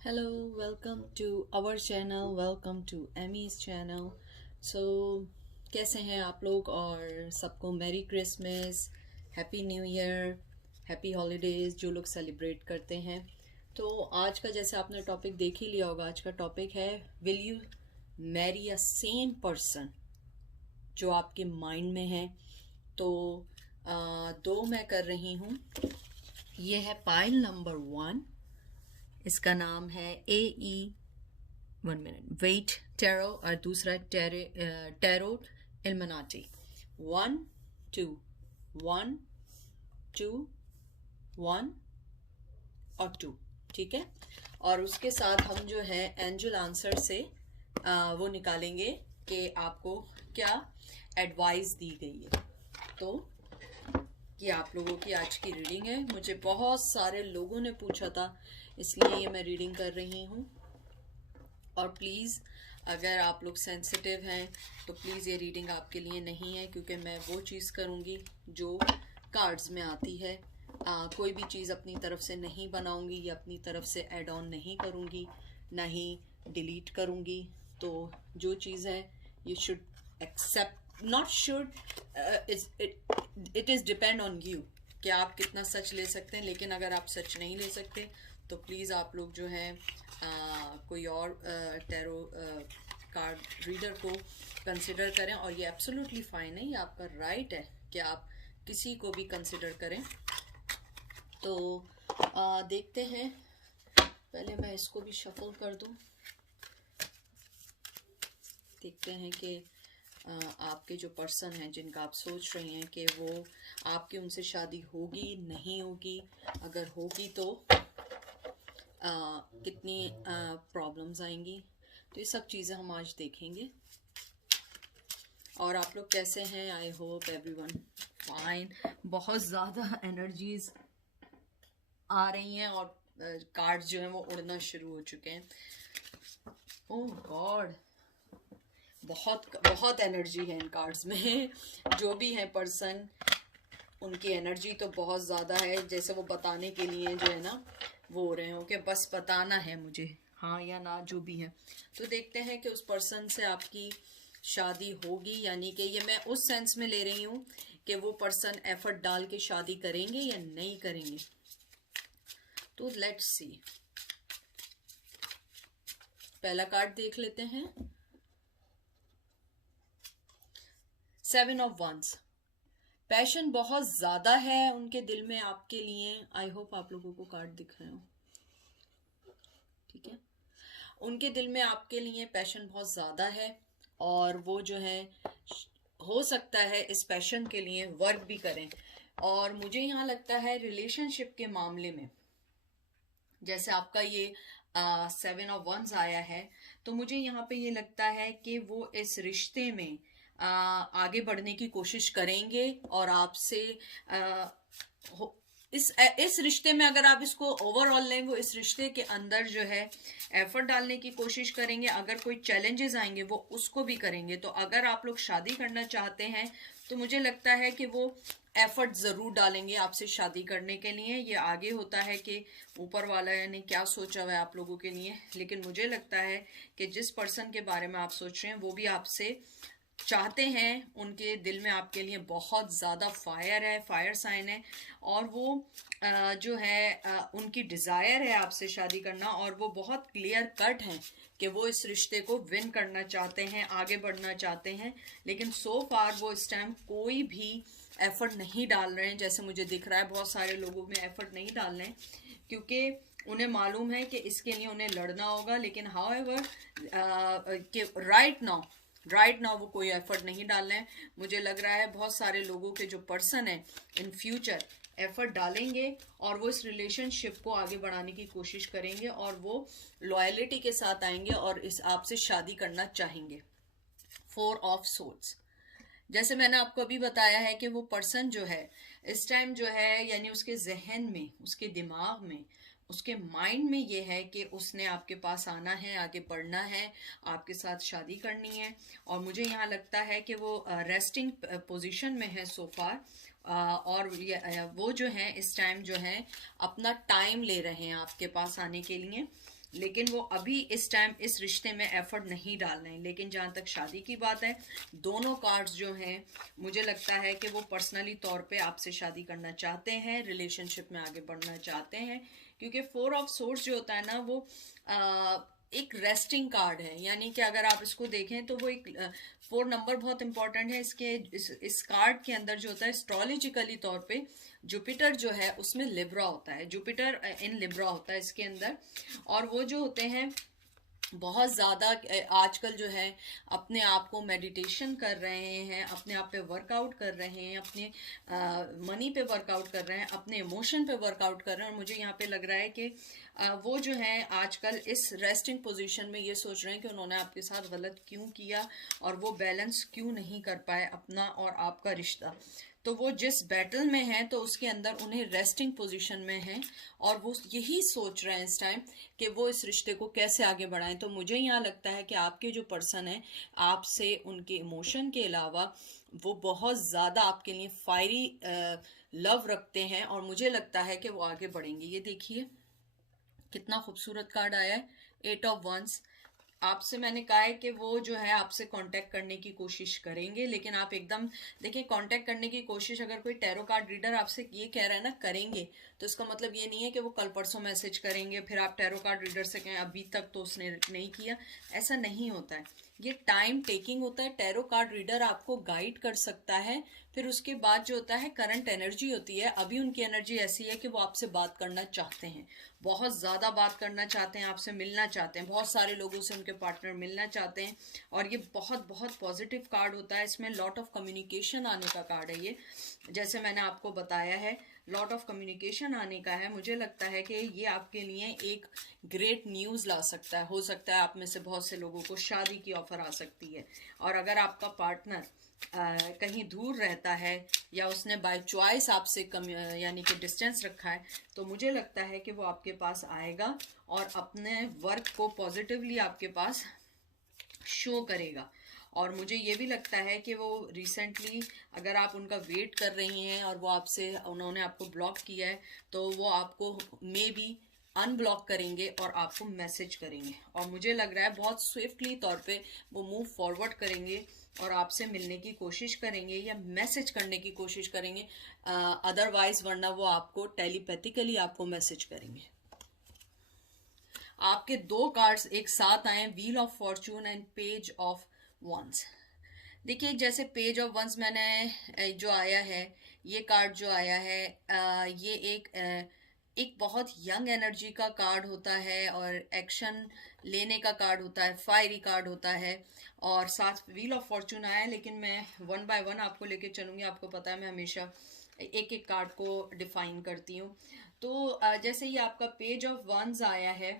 Hello, welcome to our channel, welcome to Emmy's channel. So कैसे हैं आप लोग और सबको merry Christmas, happy new year, happy holidays जो लोग सेलिब्रेट करते हैं। तो आज का जैसे आपने टॉपिक देख ही लिया होगा, आज का टॉपिक है will you marry a same person जो आपके माइंड में है। तो दो मैं कर रही हूँ। ये है पाइल नंबर 1, इसका नाम है वन मिनट वेट टैरो और दूसरा टैरोट इल्मनाटी। 1 2 1 2 1 और 2, ठीक है। और उसके साथ हम जो है एंजल आंसर से वो निकालेंगे कि आपको क्या एडवाइस दी गई है। तो ये आप लोगों की आज की रीडिंग है। मुझे बहुत सारे लोगों ने पूछा था, इसलिए ये मैं रीडिंग कर रही हूँ। और प्लीज़ अगर आप लोग सेंसिटिव हैं तो प्लीज़ ये रीडिंग आपके लिए नहीं है, क्योंकि मैं वो चीज़ करूँगी जो कार्ड्स में आती है। कोई भी चीज़ अपनी तरफ से नहीं बनाऊँगी या अपनी तरफ से ऐड ऑन नहीं करूँगी, ना ही डिलीट करूँगी। तो जो चीज़ है you should accept, not should, it is depend on you कि आप कितना सच ले सकते हैं। लेकिन अगर आप सच नहीं ले सकते तो प्लीज़ आप लोग जो है कोई और टैरो कार्ड रीडर को कंसिडर करें। और ये एब्सोल्युटली फाइन है, ये आपका राइट है कि आप किसी को भी कंसिडर करें। तो देखते हैं, पहले मैं इसको भी शफल कर दूं। देखते हैं कि आपके जो पर्सन हैं जिनका आप सोच रहे हैं कि वो आपकी उनसे शादी होगी नहीं होगी, अगर होगी तो कितनी प्रॉब्लम्स आएंगी। तो ये सब चीज़ें हम आज देखेंगे। और आप लोग कैसे हैं? I hope everyone fine. बहुत ज़्यादा एनर्जीज आ रही हैं और कार्ड्स जो हैं वो उड़ना शुरू हो चुके हैं। ओह गॉड, बहुत बहुत एनर्जी है इन कार्ड्स में। जो भी है पर्सन, उनकी एनर्जी तो बहुत ज़्यादा है, जैसे वो बताने के लिए जो है ना वो हो रहे हो कि बस बताना है मुझे, हाँ या ना जो भी है। तो देखते हैं कि उस पर्सन से आपकी शादी होगी, यानी कि ये मैं उस सेंस में ले रही हूँ कि वो पर्सन एफर्ट डाल के शादी करेंगे या नहीं करेंगे। तो लेट्स सी, पहला कार्ड देख लेते हैं। 7 ऑफ वंस। पैशन बहुत ज़्यादा है उनके दिल में आपके लिए। आई होप आप लोगों को कार्ड दिख रहे हो, ठीक है। उनके दिल में आपके लिए पैशन बहुत ज़्यादा है और वो जो है हो सकता है इस पैशन के लिए वर्क भी करें। और मुझे यहाँ लगता है रिलेशनशिप के मामले में, जैसे आपका ये 7 ऑफ वंस आया है, तो मुझे यहाँ पे ये लगता है कि वो इस रिश्ते में आगे बढ़ने की कोशिश करेंगे और आपसे इस रिश्ते में, अगर आप इसको ओवरऑल लें, वो इस रिश्ते के अंदर जो है एफर्ट डालने की कोशिश करेंगे। अगर कोई चैलेंजेस आएंगे वो उसको भी करेंगे। तो अगर आप लोग शादी करना चाहते हैं तो मुझे लगता है कि वो एफर्ट ज़रूर डालेंगे आपसे शादी करने के लिए। ये आगे होता है कि ऊपर वाला ने क्या सोचा हुआ है आप लोगों के लिए, लेकिन मुझे लगता है कि जिस पर्सन के बारे में आप सोच रहे हैं वो भी आपसे चाहते हैं। उनके दिल में आपके लिए बहुत ज़्यादा फायर है, फायर साइन है। और वो जो है उनकी डिज़ायर है आपसे शादी करना, और वो बहुत क्लियर कट है कि वो इस रिश्ते को विन करना चाहते हैं, आगे बढ़ना चाहते हैं। लेकिन सो फार वो इस टाइम कोई भी एफर्ट नहीं डाल रहे हैं, जैसे मुझे दिख रहा है। बहुत सारे लोगों में एफर्ट नहीं डाल रहे हैं क्योंकि उन्हें मालूम है कि इसके लिए उन्हें लड़ना होगा। लेकिन हाउएवर कि राइट नाउ वो कोई एफर्ट नहीं डाल रहे हैं। मुझे लग रहा है बहुत सारे लोगों के जो पर्सन है इन फ्यूचर एफर्ट डालेंगे और वो इस रिलेशनशिप को आगे बढ़ाने की कोशिश करेंगे और वो लॉयलिटी के साथ आएंगे और इस आपसे शादी करना चाहेंगे। 4 ऑफ सोल्स, जैसे मैंने आपको अभी बताया है कि वो पर्सन जो है इस टाइम जो है, यानी उसके जहन में, उसके दिमाग में, उसके माइंड में ये है कि उसने आपके पास आना है, आगे बढ़ना है, आपके साथ शादी करनी है। और मुझे यहाँ लगता है कि वो रेस्टिंग पोजीशन में है सो फार। और वो जो है इस टाइम जो है अपना टाइम ले रहे हैं आपके पास आने के लिए। लेकिन वो अभी इस टाइम इस रिश्ते में एफर्ट नहीं डाल रहे हैं। लेकिन जहाँ तक शादी की बात है, दोनों कार्ड्स जो हैं मुझे लगता है कि वो पर्सनली तौर पे आपसे शादी करना चाहते हैं, रिलेशनशिप में आगे बढ़ना चाहते हैं। क्योंकि 4 ऑफ सोर्स जो होता है ना, वो एक रेस्टिंग कार्ड है। यानी कि अगर आप इसको देखें तो वो एक 4 नंबर बहुत इंपॉर्टेंट है। इस कार्ड के अंदर जो होता है एस्ट्रोलॉजिकली तौर पे जुपिटर जो है उसमें लिब्रा होता है, जुपिटर इन लिब्रा होता है इसके अंदर। और वो जो होते हैं बहुत ज़्यादा आजकल जो है अपने आप को मेडिटेशन कर रहे हैं, अपने आप पे वर्कआउट कर रहे हैं, अपने मनी पे वर्कआउट कर रहे हैं, अपने इमोशन पे वर्कआउट कर रहे हैं। और मुझे यहाँ पे लग रहा है कि वो जो है आजकल इस रेस्टिंग पोजीशन में ये सोच रहे हैं कि उन्होंने आपके साथ गलत क्यों किया और वो बैलेंस क्यों नहीं कर पाए अपना और आपका रिश्ता। तो वो जिस बैटल में है तो उसके अंदर उन्हें रेस्टिंग पोजीशन में है और वो यही सोच रहे हैं इस टाइम कि वो इस रिश्ते को कैसे आगे बढ़ाएं। तो मुझे यहाँ लगता है कि आपके जो पर्सन है आपसे उनके इमोशन के अलावा वो बहुत ज़्यादा आपके लिए फायरी लव रखते हैं और मुझे लगता है कि वो आगे बढ़ेंगे। ये देखिए कितना खूबसूरत कार्ड आया है, 8 ऑफ वंस। आपसे मैंने कहा है कि वो जो है आपसे कांटेक्ट करने की कोशिश करेंगे, लेकिन आप एकदम देखिए कांटेक्ट करने की कोशिश अगर कोई टैरो कार्ड रीडर आपसे ये कह रहा है ना करेंगे, तो इसका मतलब ये नहीं है कि वो कल परसों मैसेज करेंगे फिर आप टैरो कार्ड रीडर से कहें अभी तक तो उसने नहीं किया। ऐसा नहीं होता है, ये टाइम टेकिंग होता है। टैरो कार्ड रीडर आपको गाइड कर सकता है, फिर उसके बाद जो होता है करंट एनर्जी होती है। अभी उनकी एनर्जी ऐसी है कि वो आपसे बात करना चाहते हैं, बहुत ज़्यादा बात करना चाहते हैं, आपसे मिलना चाहते हैं, बहुत सारे लोगों से उनके पार्टनर मिलना चाहते हैं। और ये बहुत बहुत पॉजिटिव कार्ड होता है, इसमें लॉट ऑफ कम्युनिकेशन आने का कार्ड है। ये जैसे मैंने आपको बताया है लॉट ऑफ कम्युनिकेशन आने का है। मुझे लगता है कि ये आपके लिए एक ग्रेट न्यूज़ ला सकता है। हो सकता है आप में से बहुत से लोगों को शादी की ऑफर आ सकती है। और अगर आपका पार्टनर कहीं दूर रहता है या उसने बाय चॉइस आपसे कम यानी कि डिस्टेंस रखा है, तो मुझे लगता है कि वो आपके पास आएगा और अपने वर्क को पॉजिटिवली आपके पास शो करेगा। और मुझे ये भी लगता है कि वो रिसेंटली अगर आप उनका वेट कर रही हैं और वो आपसे उन्होंने आपको ब्लॉक किया है, तो वो आपको मे बी अनब्लॉक करेंगे और आपको मैसेज करेंगे। और मुझे लग रहा है बहुत स्विफ्टली तौर पे वो मूव फॉरवर्ड करेंगे और आपसे मिलने की कोशिश करेंगे या मैसेज करने की कोशिश करेंगे, अदरवाइज वरना वो आपको टेलीपैथिकली आपको मैसेज करेंगे। आपके 2 कार्ड्स एक साथ आए, wheel of fortune and page of wands. देखिए जैसे पेज ऑफ वंस मैंने जो आया है, ये कार्ड जो आया है ये एक बहुत यंग एनर्जी का कार्ड होता है और एक्शन लेने का कार्ड होता है, फायरी कार्ड होता है। और साथ व्हील ऑफ फॉर्चून आया है, लेकिन मैं 1 बाय 1 आपको लेके चलूँगी। आपको पता है मैं हमेशा एक एक कार्ड को डिफाइन करती हूँ। तो जैसे ये आपका पेज ऑफ वंस आया है,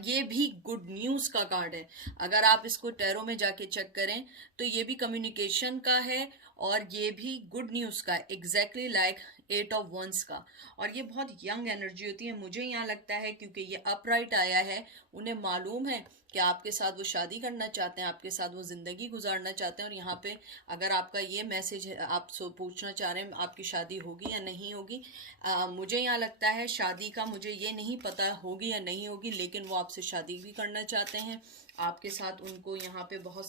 ये भी गुड न्यूज़ का कार्ड है। अगर आप इसको टैरो में जाके चेक करें तो ये भी कम्युनिकेशन का है और ये भी गुड न्यूज़ का, एग्जैक्टली लाइक 8 ऑफ वंस का। और ये बहुत यंग एनर्जी होती है मुझे यहाँ लगता है, क्योंकि ये अपराइट आया है। उन्हें मालूम है कि आपके साथ वो शादी करना चाहते हैं, आपके साथ वो ज़िंदगी गुजारना चाहते हैं। और यहाँ पे अगर आपका ये मैसेज है, आप पूछना चाह रहे हैं आपकी शादी होगी या नहीं होगी, मुझे यहाँ लगता है शादी का मुझे ये नहीं पता होगी या नहीं होगी, लेकिन वो आपसे शादी भी करना चाहते हैं। आपके साथ उनको यहाँ पे बहुत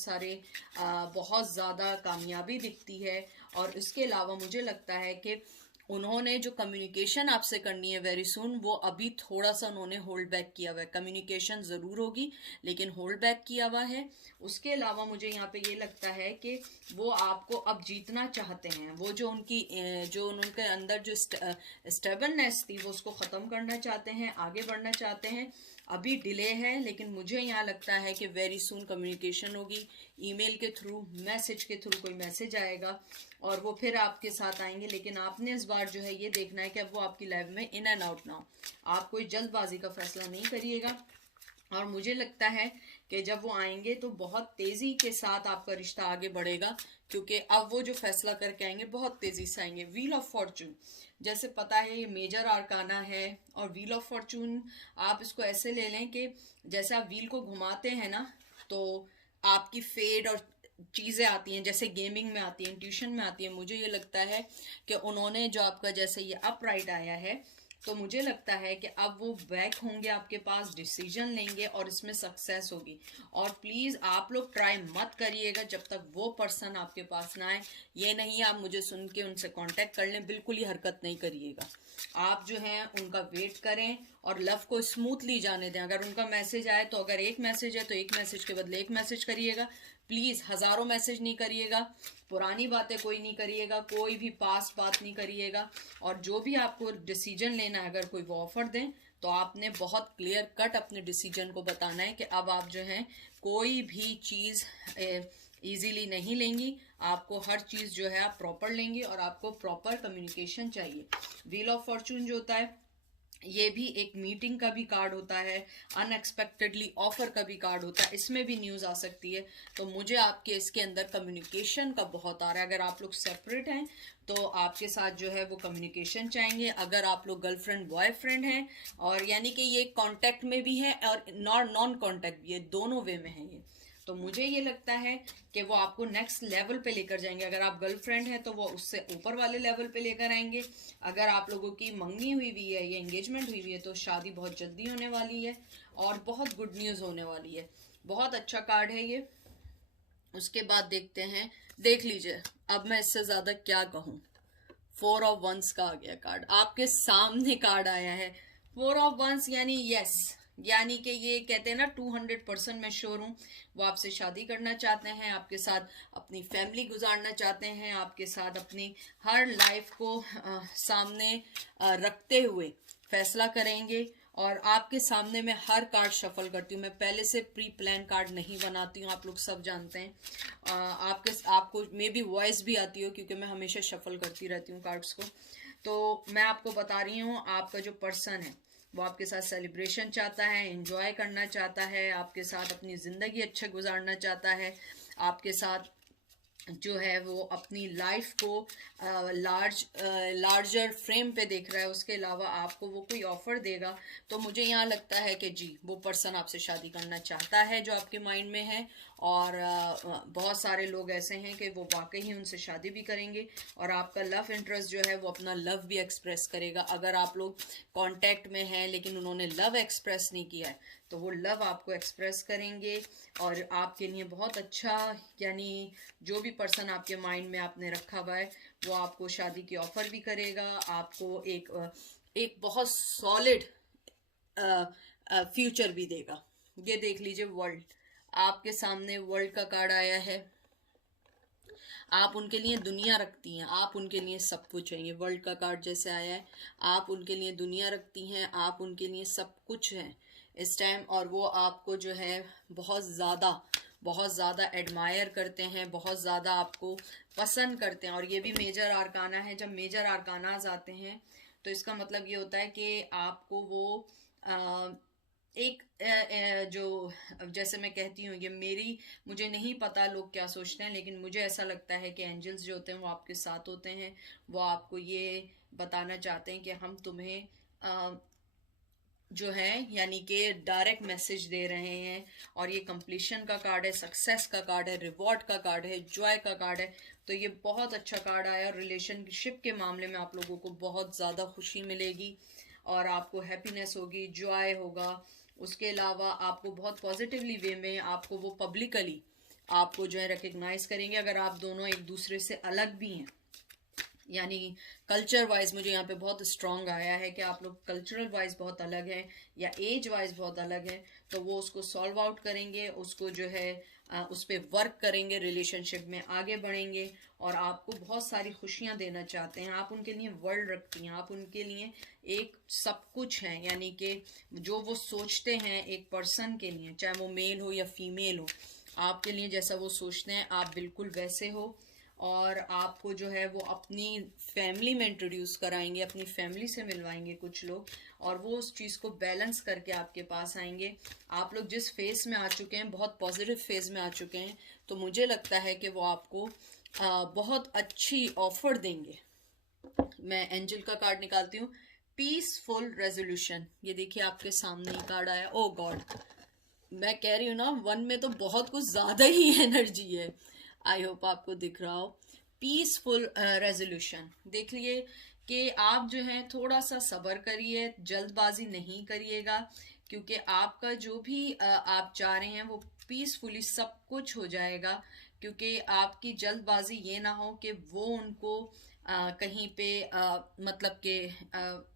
ज़्यादा कामयाबी दिखती है। और इसके अलावा मुझे लगता है कि उन्होंने जो कम्युनिकेशन आपसे करनी है वेरी सुन, वो अभी थोड़ा सा उन्होंने होल्ड बैक किया हुआ है। कम्युनिकेशन ज़रूर होगी लेकिन होल्ड बैक किया हुआ है। उसके अलावा मुझे यहाँ पे ये लगता है कि वो आपको अब जीतना चाहते हैं। वो जो उनके अंदर जो स्टेबलनेस थी वो उसको ख़त्म करना चाहते हैं, आगे बढ़ना चाहते हैं। अभी डिले है लेकिन मुझे यहाँ लगता है कि वेरी सून कम्युनिकेशन होगी, ईमेल के थ्रू, मैसेज के थ्रू कोई मैसेज आएगा और वो फिर आपके साथ आएंगे। लेकिन आपने इस बार जो है ये देखना है कि अब वो आपकी लाइफ में इन एंड आउट ना हो। आप कोई जल्दबाजी का फैसला नहीं करिएगा। और मुझे लगता है कि जब वो आएंगे तो बहुत तेज़ी के साथ आपका रिश्ता आगे बढ़ेगा, क्योंकि अब वो जो फैसला करके आएंगे बहुत तेज़ी से आएंगे। व्हील ऑफ फॉर्चून, जैसे पता है ये मेजर आर्काना है और व्हील ऑफ फॉर्चून आप इसको ऐसे ले लें कि जैसे आप व्हील को घुमाते हैं ना तो आपकी फेड और चीज़ें आती हैं, जैसे गेमिंग में आती हैं, ट्यूशन में आती हैं। मुझे ये लगता है कि उन्होंने जो आपका जैसे ये अपराइट आया है तो मुझे लगता है कि अब वो बैक होंगे आपके पास, डिसीजन लेंगे और इसमें सक्सेस होगी। और प्लीज़ आप लोग ट्राई मत करिएगा जब तक वो पर्सन आपके पास ना आए। ये नहीं आप मुझे सुन के उनसे कांटेक्ट कर लें, बिल्कुल ही हरकत नहीं करिएगा। आप जो है उनका वेट करें और लव को स्मूथली जाने दें। अगर उनका मैसेज आए तो अगर एक मैसेज है तो एक मैसेज के बदले एक मैसेज करिएगा। प्लीज़ हज़ारों मैसेज नहीं करिएगा, पुरानी बातें कोई नहीं करिएगा, कोई भी पास्ट बात नहीं करिएगा। और जो भी आपको डिसीजन लेना है, अगर कोई वो ऑफर दें तो आपने बहुत क्लियर कट अपने डिसीजन को बताना है कि अब आप जो है कोई भी चीज़ इजीली नहीं लेंगी। आपको हर चीज़ जो है आप प्रॉपर लेंगी और आपको प्रॉपर कम्युनिकेशन चाहिए। व्हील ऑफ फॉर्चून जो होता है ये भी एक मीटिंग का भी कार्ड होता है, अनएक्सपेक्टेडली ऑफर का भी कार्ड होता है, इसमें भी न्यूज़ आ सकती है। तो मुझे आपके इसके अंदर कम्युनिकेशन का बहुत आ रहा है। अगर आप लोग सेपरेट हैं तो आपके साथ जो है वो कम्युनिकेशन चाहेंगे। अगर आप लोग गर्लफ्रेंड बॉयफ्रेंड हैं, और यानी कि ये कांटेक्ट में भी है और नॉन कांटेक्ट भी है, दोनों वे में है ये। तो मुझे ये लगता है कि वो आपको नेक्स्ट लेवल पे लेकर जाएंगे। अगर आप गर्लफ्रेंड हैं तो वो उससे ऊपर वाले लेवल पे लेकर आएंगे। अगर आप लोगों की मंगनी हुई हुई है या एंगेजमेंट हुई हुई है तो शादी बहुत जल्दी होने वाली है और बहुत गुड न्यूज़ होने वाली है। बहुत अच्छा कार्ड है ये। उसके बाद देखते हैं, देख लीजिए अब मैं इससे ज़्यादा क्या कहूँ। 4 ऑफ वंस का आ गया कार्ड, आपके सामने कार्ड आया है 4 ऑफ वंस, यानी यस, यानी कि ये कहते हैं ना 200% मैं श्योर हूँ वो आपसे शादी करना चाहते हैं, आपके साथ अपनी फैमिली गुजारना चाहते हैं, आपके साथ अपनी हर लाइफ को सामने रखते हुए फैसला करेंगे। और आपके सामने मैं हर कार्ड शफल करती हूँ, मैं पहले से प्री प्लान कार्ड नहीं बनाती हूँ, आप लोग सब जानते हैं। आपको मे बी वॉइस भी आती हो क्योंकि मैं हमेशा शफल करती रहती हूँ कार्ड्स को। तो मैं आपको बता रही हूँ आपका जो पर्सन है वो आपके साथ सेलिब्रेशन चाहता है, एंजॉय करना चाहता है, आपके साथ अपनी ज़िंदगी अच्छा गुजारना चाहता है, आपके साथ जो है वो अपनी लाइफ को लार्जर फ्रेम पे देख रहा है। उसके अलावा आपको वो कोई ऑफर देगा तो मुझे यहाँ लगता है कि जी वो पर्सन आपसे शादी करना चाहता है जो आपके माइंड में है। और बहुत सारे लोग ऐसे हैं कि वो वाकई ही उनसे शादी भी करेंगे और आपका लव इंटरेस्ट जो है वो अपना लव भी एक्सप्रेस करेगा। अगर आप लोग कांटेक्ट में हैं लेकिन उन्होंने लव एक्सप्रेस नहीं किया है तो वो लव आपको एक्सप्रेस करेंगे और आपके लिए बहुत अच्छा, यानी जो भी पर्सन आपके माइंड में आपने रखा हुआ है वो आपको शादी की ऑफर भी करेगा, आपको एक बहुत सॉलिड फ्यूचर भी देगा। ये देख लीजिए वर्ल्ड, आपके सामने वर्ल्ड का कार्ड आया है। आप उनके लिए दुनिया रखती हैं, आप उनके लिए सब कुछ है। ये वर्ल्ड का कार्ड जैसे आया है, आप उनके लिए दुनिया रखती हैं, आप उनके लिए सब कुछ हैं इस टाइम। और वो आपको जो है बहुत ज़्यादा एडमायर करते हैं, बहुत ज़्यादा आपको पसंद करते हैं। और ये भी मेजर आर्काना है। जब मेजर आर्कानाज आते हैं तो इसका मतलब ये होता है कि आपको वो जो जैसे मैं कहती हूँ, ये मुझे नहीं पता लोग क्या सोचते हैं लेकिन मुझे ऐसा लगता है कि एंजल्स जो होते हैं वो आपके साथ होते हैं। वो आपको ये बताना चाहते हैं कि हम तुम्हें जो है यानी कि डायरेक्ट मैसेज दे रहे हैं। और ये कंप्लीशन का कार्ड है, सक्सेस का कार्ड है, रिवॉर्ड का कार्ड है, जॉय का कार्ड है। तो ये बहुत अच्छा कार्ड आया। रिलेशनशिप के मामले में आप लोगों को बहुत ज़्यादा खुशी मिलेगी और आपको हैप्पीनेस होगी, जॉय होगा। उसके अलावा आपको बहुत पॉजिटिवली वे में आपको वो पब्लिकली आपको जो है रिकग्नाइज करेंगे अगर आप दोनों एक दूसरे से अलग भी हैं। यानी कल्चर वाइज मुझे यहाँ पे बहुत स्ट्रांग आया है कि आप लोग कल्चरल वाइज बहुत अलग हैं या एज वाइज बहुत अलग हैं। तो वो उसको सॉल्व आउट करेंगे, उसको जो है उस पर वर्क करेंगे, रिलेशनशिप में आगे बढ़ेंगे और आपको बहुत सारी खुशियाँ देना चाहते हैं। आप उनके लिए वर्ल्ड रखती हैं, आप उनके लिए एक सब कुछ हैं। यानी कि जो वो सोचते हैं एक पर्सन के लिए, चाहे वो मेल हो या फीमेल हो, आपके लिए जैसा वो सोचते हैं आप बिल्कुल वैसे हो। और आपको जो है वो अपनी फैमिली में इंट्रोड्यूस कराएंगे, अपनी फैमिली से मिलवाएंगे कुछ लोग, और वो उस चीज़ को बैलेंस करके आपके पास आएंगे। आप लोग जिस फेज में आ चुके हैं, बहुत पॉजिटिव फेज में आ चुके हैं, तो मुझे लगता है कि वो आपको बहुत अच्छी ऑफर देंगे। मैं एंजल का कार्ड निकालती हूँ, पीसफुल रेजोल्यूशन। ये देखिए आपके सामने ही कार्ड आया। ओ गॉड, मैं कह रही हूँ ना, वन में तो बहुत कुछ ज़्यादा ही एनर्जी है। आई होप आपको दिख रहा हो। पीसफुल रेजोल्यूशन, देख लिए कि आप जो है थोड़ा सा सब्र करिए, जल्दबाजी नहीं करिएगा, क्योंकि आपका जो भी आप चाह रहे हैं वो पीसफुली सब कुछ हो जाएगा। क्योंकि आपकी जल्दबाजी ये ना हो कि वो उनको कहीं पे मतलब कि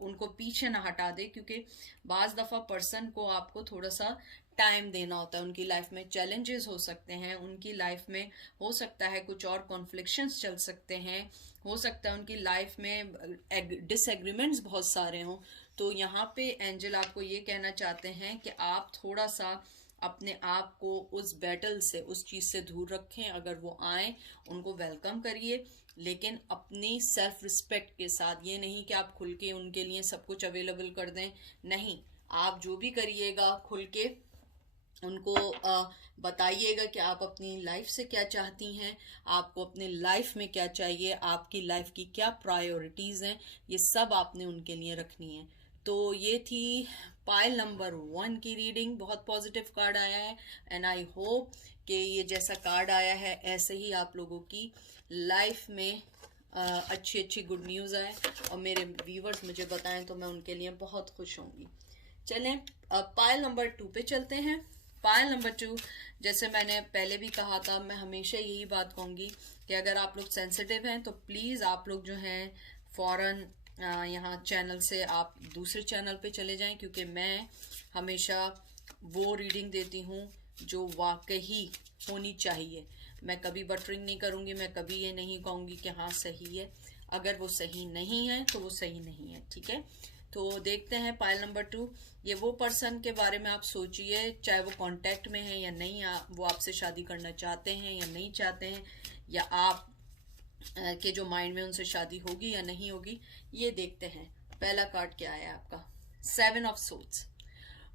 उनको पीछे ना हटा दे, क्योंकि बाज दफ़ा पर्सन को आपको थोड़ा सा टाइम देना होता है। उनकी लाइफ में चैलेंजेस हो सकते हैं, उनकी लाइफ में हो सकता है कुछ और कॉन्फ्लिक्शंस चल सकते हैं, हो सकता है उनकी लाइफ में डिसएग्रीमेंट्स बहुत सारे हों। तो यहाँ पे एंजल आपको ये कहना चाहते हैं कि आप थोड़ा सा अपने आप को उस बैटल से, उस चीज़ से दूर रखें। अगर वो आए उनको वेलकम करिए, लेकिन अपनी सेल्फ रिस्पेक्ट के साथ। ये नहीं कि आप खुल के उनके लिए सब कुछ अवेलेबल कर दें, नहीं, आप जो भी करिएगा खुल के उनको बताइएगा कि आप अपनी लाइफ से क्या चाहती हैं, आपको अपनी लाइफ में क्या चाहिए, आपकी लाइफ की क्या प्रायोरिटीज़ हैं, ये सब आपने उनके लिए रखनी है। तो ये थी पाइल नंबर 1 की रीडिंग। बहुत पॉजिटिव कार्ड आया है एंड आई होप कि ये जैसा कार्ड आया है ऐसे ही आप लोगों की लाइफ में अच्छी अच्छी गुड न्यूज़ आए और मेरे व्यूवर्स मुझे बताएं तो मैं उनके लिए बहुत खुश होंगी। चलें पाइल नंबर 2 पे चलते हैं। पाइल नंबर 2, जैसे मैंने पहले भी कहा था, मैं हमेशा यही बात कहूँगी कि अगर आप लोग सेंसिटिव हैं तो प्लीज़ आप लोग जो हैं फ़ौरन यहाँ चैनल से आप दूसरे चैनल पे चले जाएं, क्योंकि मैं हमेशा वो रीडिंग देती हूँ जो वाकई होनी चाहिए। मैं कभी बटरिंग नहीं करूँगी, मैं कभी ये नहीं कहूँगी कि हाँ सही है। अगर वो सही नहीं है तो वो सही नहीं है, ठीक है। तो देखते हैं पाइल नंबर 2। ये वो पर्सन के बारे में आप सोचिए, चाहे वो कांटेक्ट में है या नहीं, वो आपसे शादी करना चाहते हैं या नहीं चाहते हैं, या आप के जो माइंड में उनसे शादी होगी या नहीं होगी, ये देखते हैं। पहला कार्ड क्या है आपका? 7 ऑफ सोर्ड्स।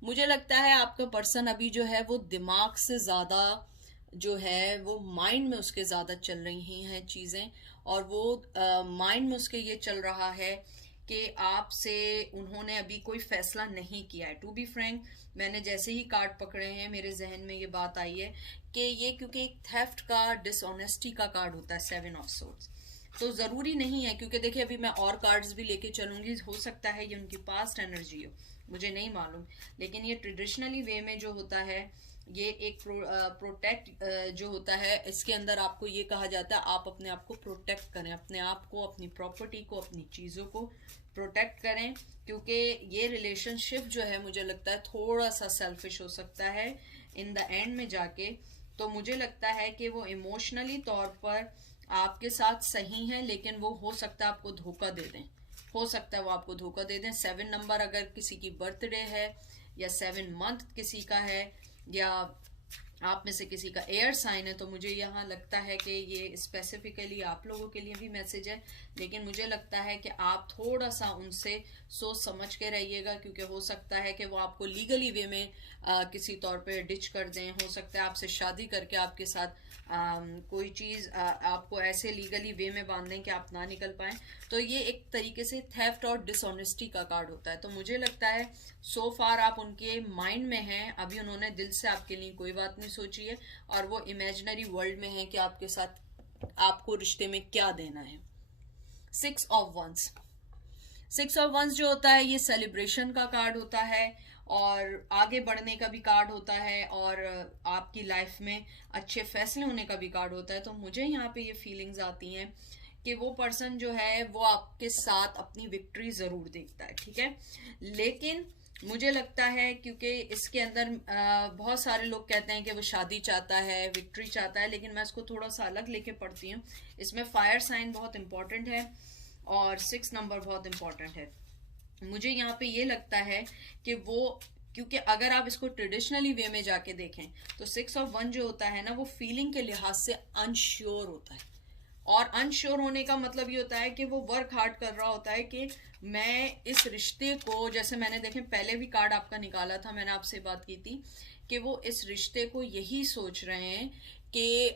मुझे लगता है आपका पर्सन अभी जो है वो दिमाग से ज़्यादा जो है वो माइंड में उसके ज़्यादा चल रही हैं चीज़ें, और वो माइंड में उसके ये चल रहा है कि आपसे उन्होंने अभी कोई फैसला नहीं किया है। टू बी फ्रैंक, मैंने जैसे ही कार्ड पकड़े हैं मेरे जहन में ये बात आई है कि ये क्योंकि एक थेफ्ट का, डिसऑनेस्टी का कार्ड होता है 7 ऑफ सोर्ड्स। तो ज़रूरी नहीं है, क्योंकि देखिए अभी मैं और कार्ड्स भी लेके चलूंगी, हो सकता है ये उनकी पास्ट एनर्जी हो, मुझे नहीं मालूम। लेकिन ये ट्रेडिशनली वे में जो होता है, ये एक प्रोटेक्ट जो होता है, इसके अंदर आपको ये कहा जाता है आप अपने आप को प्रोटेक्ट करें, अपने आप को, अपनी प्रॉपर्टी को, अपनी चीज़ों को प्रोटेक्ट करें। क्योंकि ये रिलेशनशिप जो है मुझे लगता है थोड़ा सा सेल्फिश हो सकता है इन द एंड में जाके। तो मुझे लगता है कि वो इमोशनली तौर पर आपके साथ सही हैं, लेकिन वो हो सकता है आपको धोखा दे दें, हो सकता है वो आपको धोखा दे दें। 7 नंबर अगर किसी की बर्थडे है, या 7 मंथ किसी का है, या आप में से किसी का एयर साइन है, तो मुझे यहाँ लगता है कि ये स्पेसिफिकली आप लोगों के लिए भी मैसेज है। लेकिन मुझे लगता है कि आप थोड़ा सा उनसे सोच समझ के रहिएगा, क्योंकि हो सकता है कि वो आपको लीगली वे में किसी तौर पे डिच कर दें। हो सकता है आपसे शादी करके आपके साथ कोई चीज़ आपको ऐसे लीगली वे में बांध दें कि आप ना निकल पाएं। तो ये एक तरीके से थेफ्ट और डिसऑनेस्टी का कार्ड होता है। तो मुझे लगता है सो फार आप उनके माइंड में हैं, अभी उन्होंने दिल से आपके लिए कोई बात नहीं सोची है, और वो इमेजिनरी वर्ल्ड में है कि आपके साथ आपको रिश्ते में क्या देना है। 6 ऑफ वंस। 6 ऑफ वंस जो होता है ये सेलिब्रेशन का कार्ड होता है, और आगे बढ़ने का भी कार्ड होता है, और आपकी लाइफ में अच्छे फैसले होने का भी कार्ड होता है। तो मुझे यहाँ पे ये फीलिंग्स आती हैं कि वो पर्सन जो है वो आपके साथ अपनी विक्ट्री ज़रूर देखता है, ठीक है। लेकिन मुझे लगता है क्योंकि इसके अंदर बहुत सारे लोग कहते हैं कि वो शादी चाहता है, विक्ट्री चाहता है, लेकिन मैं इसको थोड़ा सा अलग लेके पढ़ती हूँ। इसमें फायर साइन बहुत इंपॉर्टेंट है और 6 नंबर बहुत इंपॉर्टेंट है। मुझे यहाँ पे ये लगता है कि वो, क्योंकि अगर आप इसको ट्रेडिशनली वे में जाके देखें तो 6 ऑफ वन जो होता है ना, वो फीलिंग के लिहाज से अनश्योर होता है। और अनश्योर होने का मतलब ये होता है कि वो वर्क हार्ड कर रहा होता है कि मैं इस रिश्ते को, जैसे मैंने देखें पहले भी कार्ड आपका निकाला था, मैंने आपसे बात की थी कि वो इस रिश्ते को यही सोच रहे हैं कि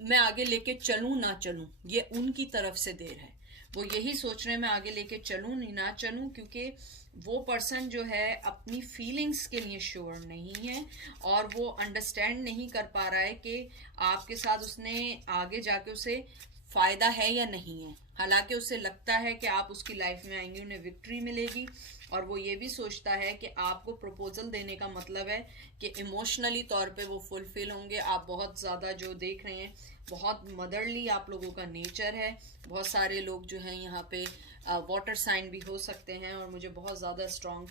मैं आगे लेके चलूं ना चलूं, ये उनकी तरफ से देर है। वो यही सोच रहे हैं मैं आगे लेके चलूं ना चलूं, क्योंकि वो पर्सन जो है अपनी फीलिंग्स के लिए श्योर नहीं है, और वो अंडरस्टैंड नहीं कर पा रहा है कि आपके साथ उसने आगे जाके उसे फायदा है या नहीं है। हालांकि उसे लगता है कि आप उसकी लाइफ में आएंगे, उन्हें विक्ट्री मिलेगी, और वो ये भी सोचता है कि आपको प्रपोजल देने का मतलब है कि इमोशनली तौर पे वो फुलफिल होंगे। आप बहुत ज़्यादा जो देख रहे हैं, बहुत मदरली आप लोगों का नेचर है। बहुत सारे लोग जो हैं यहाँ पे वाटर साइन भी हो सकते हैं, और मुझे बहुत ज़्यादा स्ट्रॉन्ग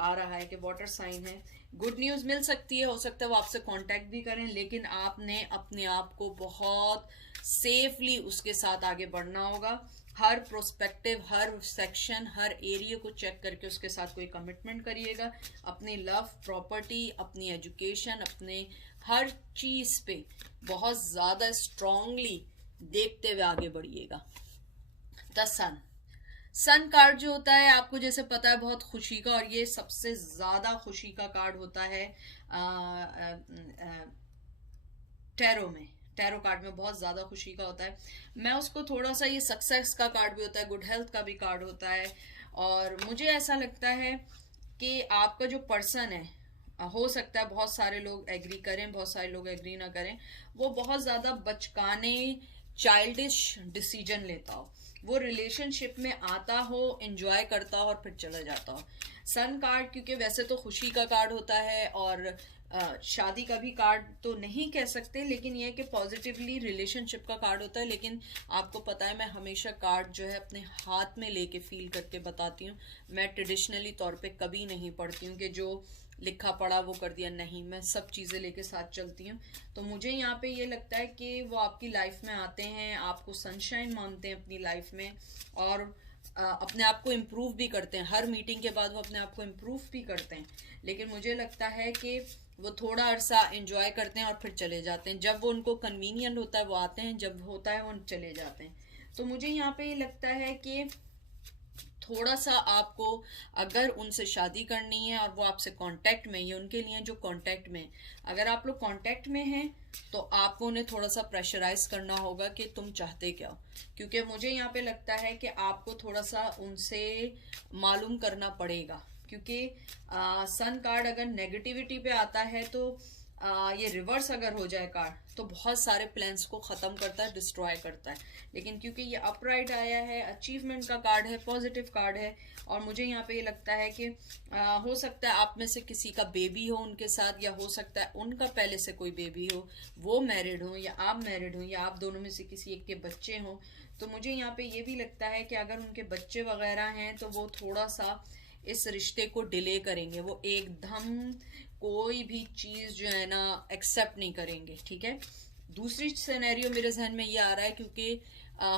आ रहा है कि वाटर साइन है। गुड न्यूज़ मिल सकती है, हो सकता है वो आपसे कांटेक्ट भी करें, लेकिन आपने अपने आप को बहुत सेफली उसके साथ आगे बढ़ना होगा। हर प्रोस्पेक्टिव, हर सेक्शन, हर एरिया को चेक करके उसके साथ कोई कमिटमेंट करिएगा। अपनी लव, प्रॉपर्टी, अपनी एजुकेशन, अपने हर चीज पे बहुत ज्यादा स्ट्रांगली देखते हुए आगे बढ़िएगा। द सन कार्ड जो होता है, आपको जैसे पता है, बहुत खुशी का, और ये सबसे ज्यादा खुशी का कार्ड होता है टैरो में। टैरो कार्ड में बहुत ज्यादा खुशी का होता है। मैं उसको थोड़ा सा, ये सक्सेस का कार्ड भी होता है, गुड हेल्थ का भी कार्ड होता है, और मुझे ऐसा लगता है कि आपका जो पर्सन है, हो सकता है बहुत सारे लोग एग्री करें, बहुत सारे लोग एग्री ना करें, वो बहुत ज्यादा बचकाने, चाइल्डिश डिसीजन लेता हो, वो रिलेशनशिप में आता हो, एंजॉय करता हो और फिर चला जाता हो। सन कार्ड क्योंकि वैसे तो खुशी का कार्ड होता है, और शादी का भी कार्ड तो नहीं कह सकते, लेकिन यह है कि पॉजिटिवली रिलेशनशिप का कार्ड होता है। लेकिन आपको पता है, मैं हमेशा कार्ड जो है अपने हाथ में लेके फील करके बताती हूँ। मैं ट्रेडिशनली तौर पे कभी नहीं पढ़ती हूँ कि जो लिखा पढ़ा वो कर दिया, नहीं, मैं सब चीज़ें लेके साथ चलती हूँ। तो मुझे यहाँ पे ये लगता है कि वो आपकी लाइफ में आते हैं, आपको सनशाइन मानते हैं अपनी लाइफ में, और अपने आप को इम्प्रूव भी करते हैं। हर मीटिंग के बाद वो अपने आप को इम्प्रूव भी करते हैं, लेकिन मुझे लगता है कि वो थोड़ा अरसा एंजॉय करते हैं और फिर चले जाते हैं। जब वो उनको कन्वीनियंट होता है वो आते हैं, जब होता है वो चले जाते हैं। तो मुझे यहाँ पे ये लगता है कि थोड़ा सा आपको, अगर उनसे शादी करनी है और वो आपसे कांटेक्ट में, ये उनके लिए जो कांटेक्ट में, अगर आप लोग कांटेक्ट में हैं तो आपको उन्हें थोड़ा सा प्रेशराइज करना होगा कि तुम चाहते क्या हो। क्योंकि मुझे यहाँ पे लगता है कि आपको थोड़ा सा उनसे मालूम करना पड़ेगा, क्योंकि सन कार्ड अगर नेगेटिविटी पे आता है तो ये रिवर्स अगर हो जाए कार्ड तो बहुत सारे प्लान्स को ख़त्म करता है, डिस्ट्रॉय करता है। लेकिन क्योंकि ये अपराइट आया है, अचीवमेंट का कार्ड है, पॉजिटिव कार्ड है, और मुझे यहाँ पे ये लगता है कि हो सकता है आप में से किसी का बेबी हो उनके साथ, या हो सकता है उनका पहले से कोई बेबी हो, वो मैरिड हो या आप मैरिड हो, या आप दोनों में से किसी एक के बच्चे हों। तो मुझे यहाँ पे ये भी लगता है कि अगर उनके बच्चे वगैरह हैं तो वो थोड़ा सा इस रिश्ते को डिले करेंगे, वो एकदम कोई भी चीज जो है ना एक्सेप्ट नहीं करेंगे। ठीक है, दूसरी सिनेरियो मेरे जहन में ये आ रहा है, क्योंकि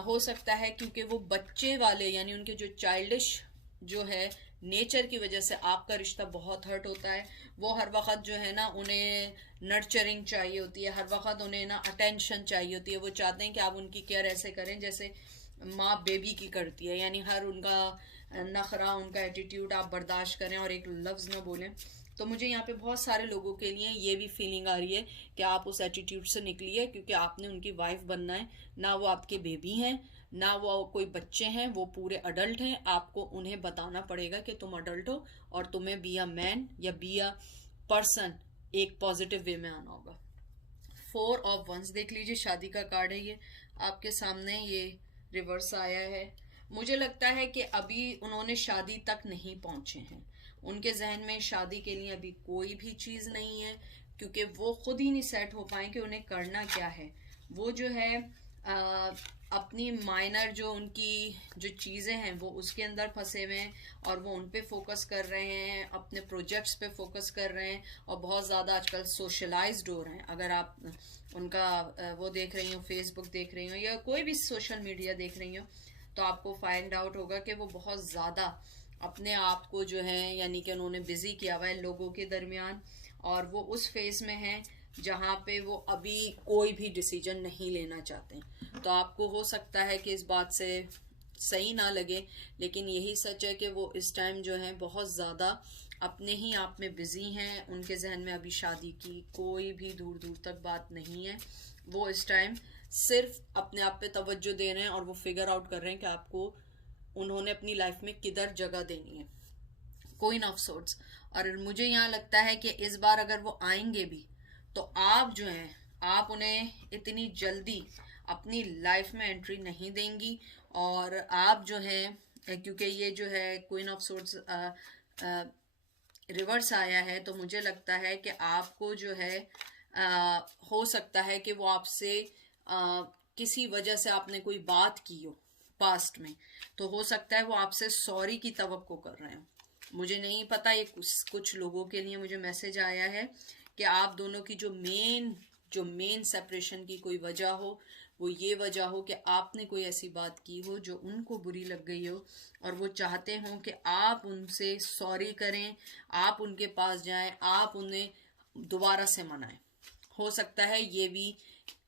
हो सकता है क्योंकि वो बच्चे वाले, यानी उनके जो चाइल्डिश जो है नेचर की वजह से आपका रिश्ता बहुत हर्ट होता है। वो हर वक्त जो है ना, उन्हें नर्चरिंग चाहिए होती है, हर वक्त उन्हें ना अटेंशन चाहिए होती है। वो चाहते हैं कि आप उनकी केयर ऐसे करें जैसे माँ बेबी की करती है, यानी हर उनका नखरा, उनका एटीट्यूड आप बर्दाश्त करें और एक लफ्ज़ ना बोलें। तो मुझे यहाँ पे बहुत सारे लोगों के लिए ये भी फीलिंग आ रही है कि आप उस एटीट्यूड से निकलिए, क्योंकि आपने उनकी वाइफ बनना है। ना वो आपके बेबी हैं, ना वो कोई बच्चे हैं, वो पूरे अडल्ट हैं। आपको उन्हें बताना पड़ेगा कि तुम अडल्ट हो और तुम्हें बी अ मैन या बी अ पर्सन एक पॉजिटिव वे में आना होगा। 4 ऑफ वंस देख लीजिए, शादी का कार्ड है ये आपके सामने, ये रिवर्स आया है। मुझे लगता है कि अभी उन्होंने शादी तक नहीं पहुंचे हैं, उनके जहन में शादी के लिए अभी कोई भी चीज़ नहीं है, क्योंकि वो खुद ही नहीं सेट हो पाए कि उन्हें करना क्या है। वो जो है अपनी माइनर जो उनकी जो चीज़ें हैं वो उसके अंदर फंसे हुए हैं, और वो उन पे फोकस कर रहे हैं, अपने प्रोजेक्ट्स पे फोकस कर रहे हैं, और बहुत ज़्यादा आजकल सोशलाइज्ड हो रहे हैं। अगर आप उनका वो देख रही हो, फेसबुक देख रही हो या कोई भी सोशल मीडिया देख रही हो, तो आपको फाइंड आउट होगा कि वो बहुत ज़्यादा अपने आप को जो है, यानी कि उन्होंने बिजी किया हुआ है लोगों के दरमियान, और वो उस फेज में हैं जहाँ पे वो अभी कोई भी डिसीजन नहीं लेना चाहते। तो आपको हो सकता है कि इस बात से सही ना लगे, लेकिन यही सच है कि वो इस टाइम जो है बहुत ज़्यादा अपने ही आप में बिजी हैं। उनके जहन में अभी शादी की कोई भी दूर दूर तक बात नहीं है। वो इस टाइम सिर्फ अपने आप पे तवज्जो दे रहे हैं, और वो फिगर आउट कर रहे हैं कि आपको उन्होंने अपनी लाइफ में किधर जगह देनी है, क्वीन ऑफ सोर्ड्स। और मुझे यहाँ लगता है कि इस बार अगर वो आएंगे भी तो आप जो हैं, आप उन्हें इतनी जल्दी अपनी लाइफ में एंट्री नहीं देंगी, और आप जो हैं, क्योंकि ये जो है क्वीन ऑफ सोर्ड्स रिवर्स आया है, तो मुझे लगता है कि आपको जो है हो सकता है कि वो आपसे किसी वजह से आपने कोई बात की हो पास्ट में, तो हो सकता है वो आपसे सॉरी की तवक्को कर रहे हो। मुझे नहीं पता, ये कुछ लोगों के लिए मुझे मैसेज आया है कि आप दोनों की जो मेन सेपरेशन की कोई वजह हो, वो ये वजह हो कि आपने कोई ऐसी बात की हो जो उनको बुरी लग गई हो, और वो चाहते हों कि आप उनसे सॉरी करें, आप उनके पास जाएं, आप उन्हें दोबारा से मनाएं। हो सकता है ये भी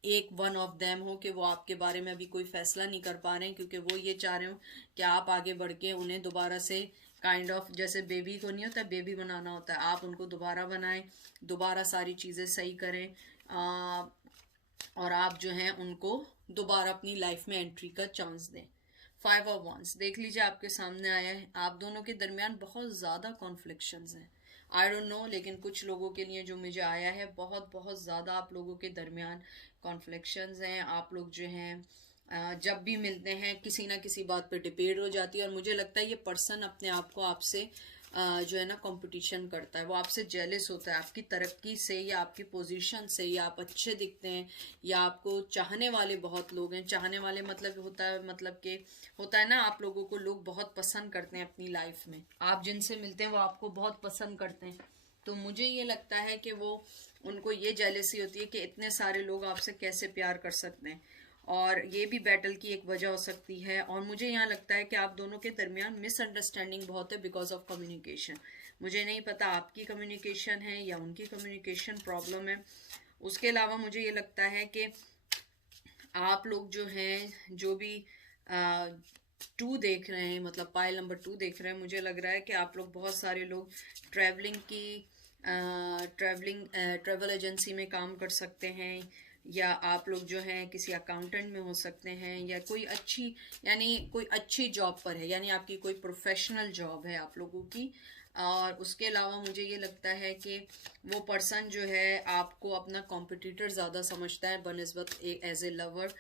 एक वन ऑफ देम हो कि वो आपके बारे में अभी कोई फैसला नहीं कर पा रहे हैं, क्योंकि वो ये चाह रहे हो कि आप आगे बढ़ के उन्हें दोबारा से काइंड ऑफ, जैसे बेबी को नहीं होता, बेबी बनाना होता है, आप उनको दोबारा बनाएं, दोबारा सारी चीज़ें सही करें, और आप जो हैं उनको दोबारा अपनी लाइफ में एंट्री का चांस दें। 5 ऑफ wands देख लीजिए आपके सामने आया है। आप दोनों के दरमियान बहुत ज़्यादा कॉन्फ्लिक्शंस हैं, आई डोंट नो, लेकिन कुछ लोगों के लिए जो मुझे आया है, बहुत बहुत ज़्यादा आप लोगों के दरमियान कॉन्फ्लिक्शंस हैं। आप लोग जो हैं जब भी मिलते हैं किसी ना किसी बात पे डिबेट हो जाती है, और मुझे लगता है ये पर्सन अपने आप को आपसे जो है ना कंपटीशन करता है, वो आपसे जेलस होता है आपकी तरक्की से, या आपकी पोजीशन से, या आप अच्छे दिखते हैं, या आपको चाहने वाले बहुत लोग हैं। चाहने वाले मतलब होता है, मतलब कि होता है ना, आप लोगों को लोग बहुत पसंद करते हैं अपनी लाइफ में, आप जिनसे मिलते हैं वो आपको बहुत पसंद करते हैं। तो मुझे ये लगता है कि वो उनको ये जेलसी होती है कि इतने सारे लोग आपसे कैसे प्यार कर सकते हैं, और ये भी बैटल की एक वजह हो सकती है। और मुझे यहाँ लगता है कि आप दोनों के दरमियान मिसअंडरस्टैंडिंग बहुत है बिकॉज ऑफ कम्युनिकेशन। मुझे नहीं पता आपकी कम्युनिकेशन है या उनकी कम्युनिकेशन प्रॉब्लम है। उसके अलावा मुझे ये लगता है कि आप लोग जो हैं, जो भी 2 देख रहे हैं, मतलब पाइल नंबर 2 देख रहे हैं, मुझे लग रहा है कि आप लोग बहुत सारे लोग ट्रैवल एजेंसी में काम कर सकते हैं, या आप लोग जो हैं किसी अकाउंटेंट में हो सकते हैं, या कोई अच्छी जॉब पर है, यानी आपकी कोई प्रोफेशनल जॉब है आप लोगों की। और उसके अलावा मुझे ये लगता है कि वो पर्सन जो है आपको अपना कॉम्पिटिटर ज़्यादा समझता है बनिस्बत एज ए लवर।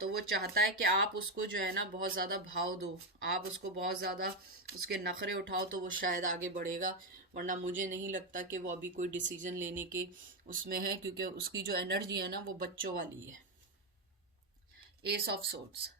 तो वो चाहता है कि आप उसको जो है ना बहुत ज़्यादा भाव दो, आप उसको बहुत ज़्यादा उसके नखरे उठाओ, तो वो शायद आगे बढ़ेगा। वरना मुझे नहीं लगता कि वो अभी कोई डिसीजन लेने के उसमें है, क्योंकि उसकी जो एनर्जी है ना वो बच्चों वाली है। एस ऑफ सोर्ड्स,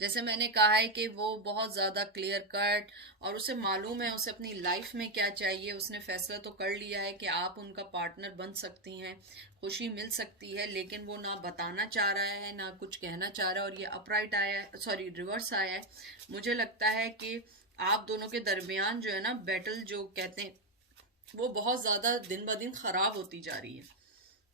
जैसे मैंने कहा है कि वो बहुत ज़्यादा क्लियर कट, और उसे मालूम है उसे अपनी लाइफ में क्या चाहिए। उसने फैसला तो कर लिया है कि आप उनका पार्टनर बन सकती हैं, खुशी मिल सकती है, लेकिन वो ना बताना चाह रहा है ना कुछ कहना चाह रहा है। और ये अपराइट आया है, सॉरी रिवर्स आया है। मुझे लगता है कि आप दोनों के दरमियान जो है ना बैटल जो कहते हैं, वो बहुत ज़्यादा दिन ब दिन ख़राब होती जा रही है।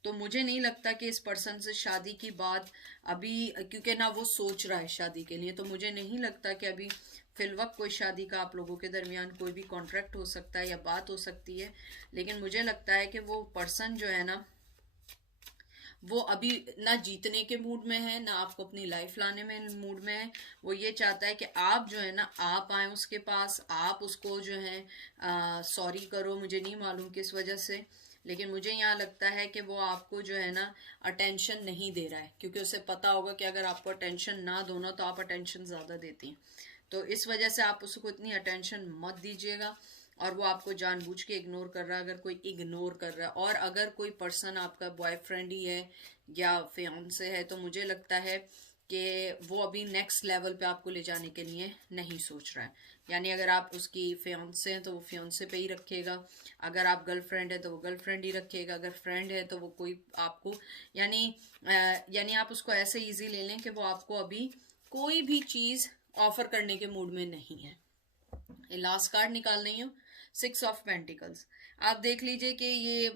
तो मुझे नहीं लगता कि इस पर्सन से शादी की बात अभी, क्योंकि ना वो सोच रहा है शादी के लिए, तो मुझे नहीं लगता कि अभी फिलवक्त कोई शादी का आप लोगों के दरमियान कोई भी कॉन्ट्रैक्ट हो सकता है या बात हो सकती है। लेकिन मुझे लगता है कि वो पर्सन जो है ना, वो अभी ना जीतने के मूड में है, ना आपको अपनी लाइफ लाने में मूड में है। वो ये चाहता है कि आप जो है ना आप आए उसके पास, आप उसको जो है सॉरी करो, मुझे नहीं मालूम किस वजह से, लेकिन मुझे यहाँ लगता है कि वो आपको जो है ना अटेंशन नहीं दे रहा है, क्योंकि उसे पता होगा कि अगर आपको अटेंशन ना दो ना तो आप अटेंशन ज़्यादा देती हैं। तो इस वजह से आप उसको इतनी अटेंशन मत दीजिएगा, और वो आपको जानबूझ के इग्नोर कर रहा है अगर कोई इग्नोर कर रहा है। और अगर कोई पर्सन आपका बॉयफ्रेंड ही है या फियांसे है, तो मुझे लगता है कि वो अभी नेक्स्ट लेवल पे आपको ले जाने के लिए नहीं सोच रहा है। यानी अगर आप उसकी फियांसे हैं तो वो फियांसे पे ही रखेगा, अगर आप गर्लफ्रेंड है तो वो गर्लफ्रेंड ही रखेगा, अगर फ्रेंड है तो वो कोई आपको यानी आप उसको ऐसे इजी ले लें कि वो आपको अभी कोई भी चीज़ ऑफर करने के मूड में नहीं है। लास्ट कार्ड निकाल रही हूँ, 6 ऑफ पेंटिकल्स। आप देख लीजिए कि ये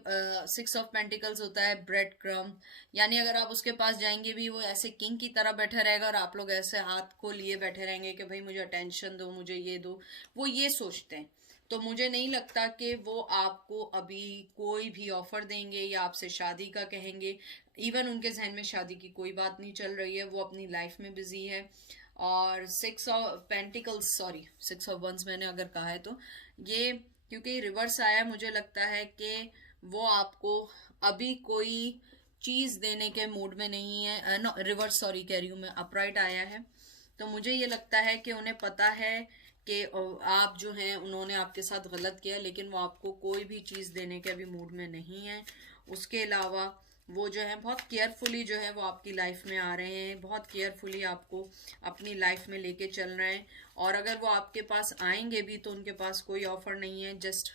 6 ऑफ पेंटिकल्स होता है ब्रेड क्रम, यानी अगर आप उसके पास जाएंगे भी वो ऐसे किंग की तरह बैठा रहेगा, और आप लोग ऐसे हाथ को लिए बैठे रहेंगे कि भाई मुझे अटेंशन दो, मुझे ये दो, वो ये सोचते हैं। तो मुझे नहीं लगता कि वो आपको अभी कोई भी ऑफर देंगे या आपसे शादी का कहेंगे। इवन उनके जहन में शादी की कोई बात नहीं चल रही है, वो अपनी लाइफ में बिजी है। और 6 of pentacles, sorry 6 of wands मैंने अगर कहा है तो ये क्योंकि रिवर्स आया है, मुझे लगता है कि वो आपको अभी कोई चीज देने के मूड में नहीं है। नो रिवर्स, सॉरी कह रही हूँ मैं, अपराइट आया है। तो मुझे ये लगता है कि उन्हें पता है कि आप जो हैं उन्होंने आपके साथ गलत किया, लेकिन वो आपको कोई भी चीज़ देने के अभी मूड में नहीं है। उसके अलावा वो जो है बहुत केयरफुली जो है वो आपकी लाइफ में आ रहे हैं, बहुत केयरफुली आपको अपनी लाइफ में लेके चल रहे हैं। और अगर वो आपके पास आएंगे भी तो उनके पास कोई ऑफर नहीं है, जस्ट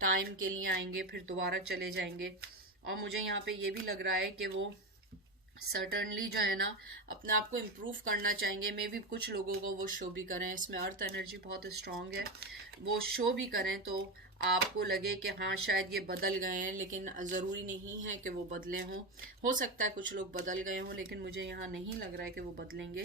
टाइम के लिए आएंगे फिर दोबारा चले जाएंगे। और मुझे यहाँ पे ये भी लग रहा है कि वो सर्टनली जो है ना अपने आप को इम्प्रूव करना चाहेंगे। मे बी कुछ लोगों को वो शो भी करें, इसमें अर्थ एनर्जी बहुत स्ट्रांग है, वो शो भी करें तो आपको लगे कि हाँ शायद ये बदल गए हैं, लेकिन ज़रूरी नहीं है कि वो बदले हों। हो सकता है कुछ लोग बदल गए हों, लेकिन मुझे यहाँ नहीं लग रहा है कि वो बदलेंगे,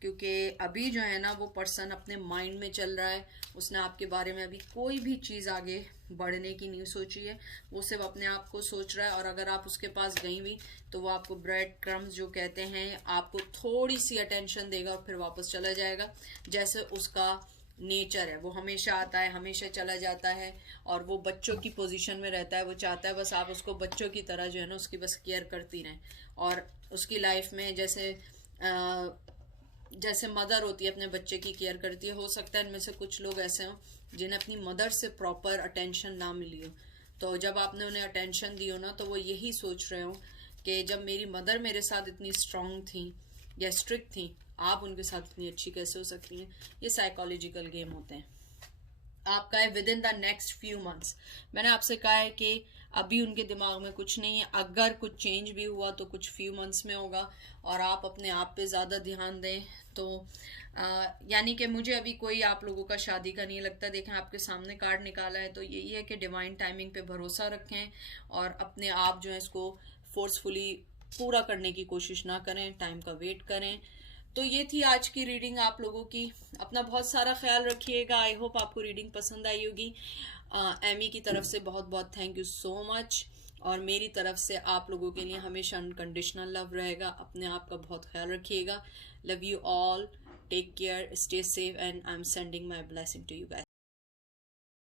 क्योंकि अभी जो है ना वो पर्सन अपने माइंड में चल रहा है। उसने आपके बारे में अभी कोई भी चीज़ आगे बढ़ने की नहीं सोची है, वो सिर्फ अपने आप को सोच रहा है। और अगर आप उसके पास गई भी तो वो आपको ब्रेड क्रम्स जो कहते हैं, आपको थोड़ी सी अटेंशन देगा और फिर वापस चला जाएगा। जैसे उसका नेचर है, वो हमेशा आता है हमेशा चला जाता है, और वो बच्चों की पोजीशन में रहता है। वो चाहता है बस आप उसको बच्चों की तरह जो है ना उसकी बस केयर करती रहें। और उसकी लाइफ में जैसे मदर होती है अपने बच्चे की केयर करती है, हो सकता है इनमें से कुछ लोग ऐसे हों जिन्हें अपनी मदर से प्रॉपर अटेंशन ना मिली हो। तो जब आपने उन्हें अटेंशन दी हो ना तो वो यही सोच रहे हो कि जब मेरी मदर मेरे साथ इतनी स्ट्रांग थी या स्ट्रिक्ट थी, आप उनके साथ इतनी अच्छी कैसे हो सकती हैं। ये साइकोलॉजिकल गेम होते हैं। आपका है with in the next few months. मैंने आपसे कहा है कि अभी उनके दिमाग में कुछ नहीं है, अगर कुछ चेंज भी हुआ तो कुछ फ्यू मंथ्स में होगा। और आप अपने आप पे ज़्यादा ध्यान दें। तो यानी कि मुझे अभी कोई आप लोगों का शादी का नहीं लगता। देखें आपके सामने कार्ड निकाला है, तो यही है कि डिवाइन टाइमिंग पे भरोसा रखें और अपने आप जो है इसको फोर्सफुली पूरा करने की कोशिश ना करें, टाइम का वेट करें। तो ये थी आज की रीडिंग आप लोगों की। अपना बहुत सारा ख्याल रखिएगा। आई होप आपको रीडिंग पसंद आई होगी। एमी की तरफ से बहुत बहुत थैंक यू सो मच, और मेरी तरफ से आप लोगों के लिए हमेशा अनकंडीशनल लव रहेगा। अपने आप का बहुत ख्याल रखिएगा। Love you all, take care, stay safe, and I am sending my blessing to you guys.